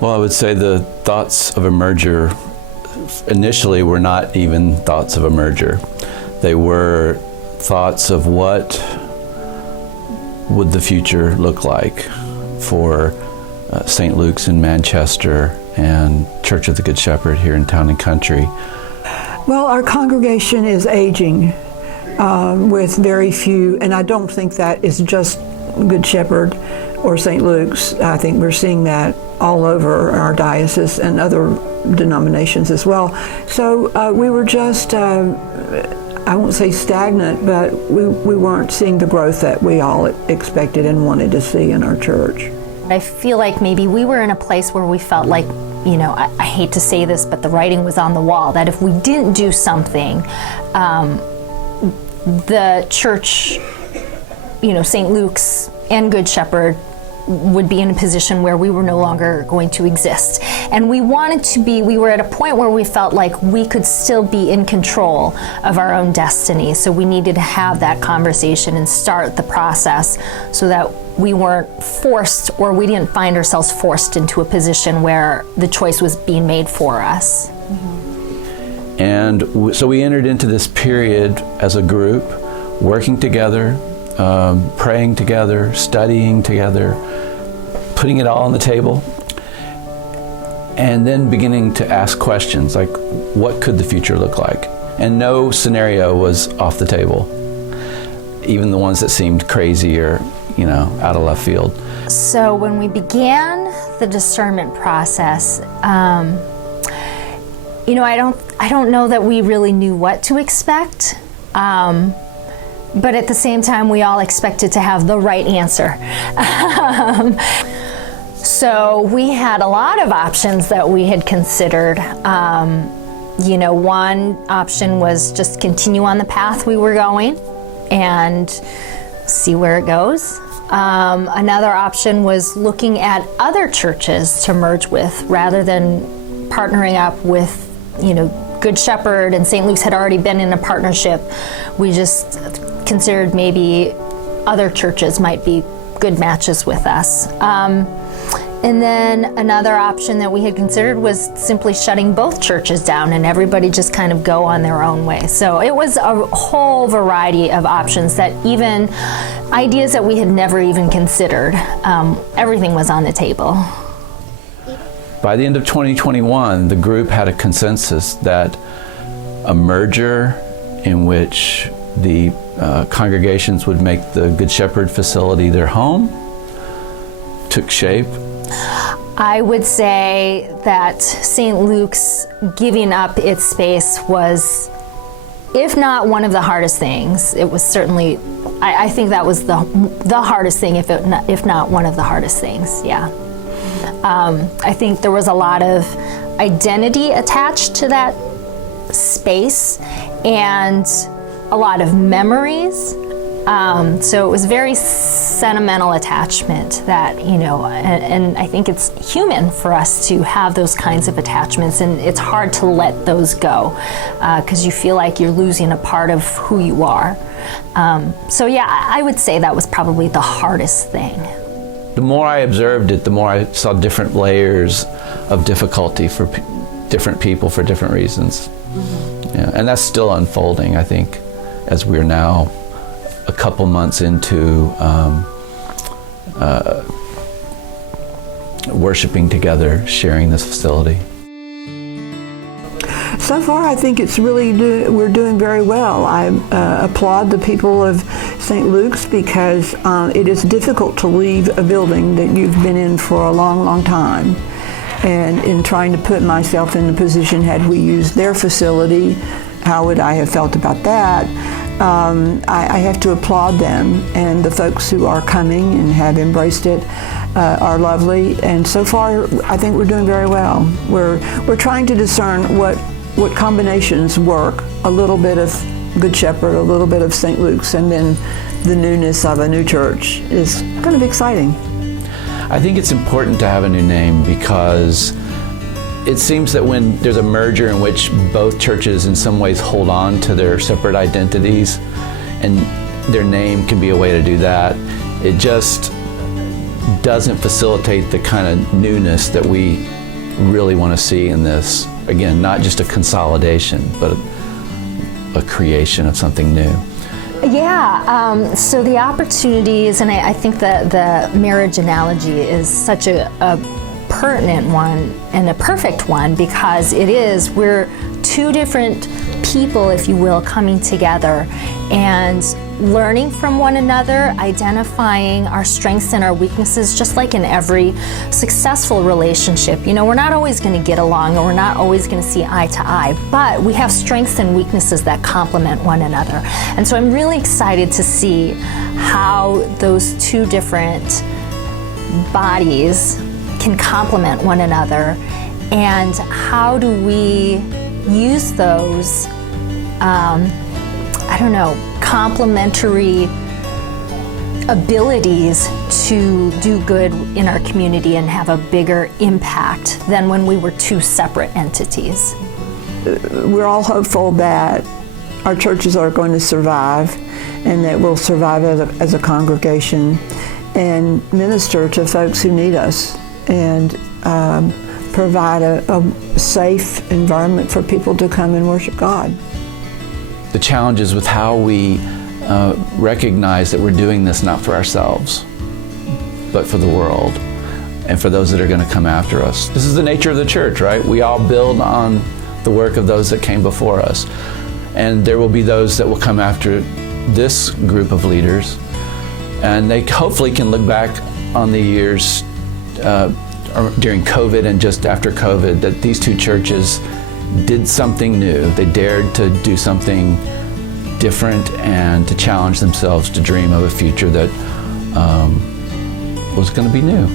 Well, I would say the thoughts of a merger initially were not even thoughts of a merger. They were thoughts of what would the future look like for St. Luke's in Manchester and Church of the Good Shepherd here in Town and Country. Well, our congregation is aging with very few, and I don't think that is just Good Shepherd or St. Luke's. I think we're seeing that all over our diocese and other denominations as well. So we were just, I won't say stagnant, but we weren't seeing the growth that we all expected and wanted to see in our church. I feel like maybe we were in a place where we felt like, you know, I hate to say this, but the writing was on the wall, that if we didn't do something, the church, you know, St. Luke's and Good Shepherd would be in a position where we were no longer going to exist. And we wanted to be, we were at a point where we felt like we could still be in control of our own destiny. So we needed to have that conversation and start the process so that we weren't forced, or we didn't find ourselves forced into a position where the choice was being made for us. Mm-hmm. And so we entered into this period as a group, working together, praying together, studying together, putting it all on the table, and then beginning to ask questions like, what could the future look like? And no scenario was off the table, even the ones that seemed crazy or, you know, out of left field. So when we began the discernment process, you know, I don't know that we really knew what to expect. But at the same time, we all expected to have the right answer. So we had a lot of options that we had considered. You know, one option was just continue on the path we were going and see where it goes. Another option was looking at other churches to merge with rather than partnering up with, you know, Good Shepherd and St. Luke's had already been in a partnership. We just considered maybe other churches might be good matches with us. And then another option that we had considered was simply shutting both churches down and everybody just kind of go on their own way. So it was a whole variety of options, that even ideas that we had never even considered. Everything was on the table. By the end of 2021, the group had a consensus that a merger in which the congregations would make the Good Shepherd facility their home took shape. I would say that St. Luke's giving up its space was, if not one of the hardest things, it was certainly, I think that was the hardest thing, if not one of the hardest things, yeah. I think there was a lot of identity attached to that space and a lot of memories. So it was very sentimental attachment that, you know, and I think it's human for us to have those kinds of attachments, and it's hard to let those go because you feel like you're losing a part of who you are. So yeah, I would say that was probably the hardest thing. The more I observed it, the more I saw different layers of difficulty for different people for different reasons. Mm-hmm. Yeah, and that's still unfolding, I think, as we're now a couple months into worshiping together, sharing this facility. So far, I think it's really we're doing very well. I applaud the people of St. Luke's because it is difficult to leave a building that you've been in for a long, long time. And in trying to put myself in the position, had we used their facility, how would I have felt about that? I have to applaud them, and the folks who are coming and have embraced it are lovely. And so far, I think we're doing very well. We're trying to discern what combinations work. A little bit of Good Shepherd, a little bit of St. Luke's, and then the newness of a new church is kind of exciting. I think it's important to have a new name because it seems that when there's a merger in which both churches in some ways hold on to their separate identities, and their name can be a way to do that, it just doesn't facilitate the kind of newness that we really want to see in this. Again, not just a consolidation, but a creation of something new. Yeah, so the opportunities, and I think that the marriage analogy is such a pertinent one and a perfect one, because we're two different people, if you will, coming together and learning from one another, identifying our strengths and our weaknesses, just like in every successful relationship. You know, we're not always going to get along, or we're not always going to see eye to eye, but we have strengths and weaknesses that complement one another. And so I'm really excited to see how those two different bodies can complement one another, and how do we use those complementary abilities to do good in our community and have a bigger impact than when we were two separate entities. We're all hopeful that our churches are going to survive, and that we'll survive as a congregation and minister to folks who need us, and provide a safe environment for people to come and worship God. The challenge is with how we recognize that we're doing this not for ourselves, but for the world and for those that are going to come after us. This is the nature of the church, right? We all build on the work of those that came before us. And there will be those that will come after this group of leaders, and they hopefully can look back on the years during COVID and just after COVID, that these two churches did something new. They dared to do something different and to challenge themselves to dream of a future that was going to be new.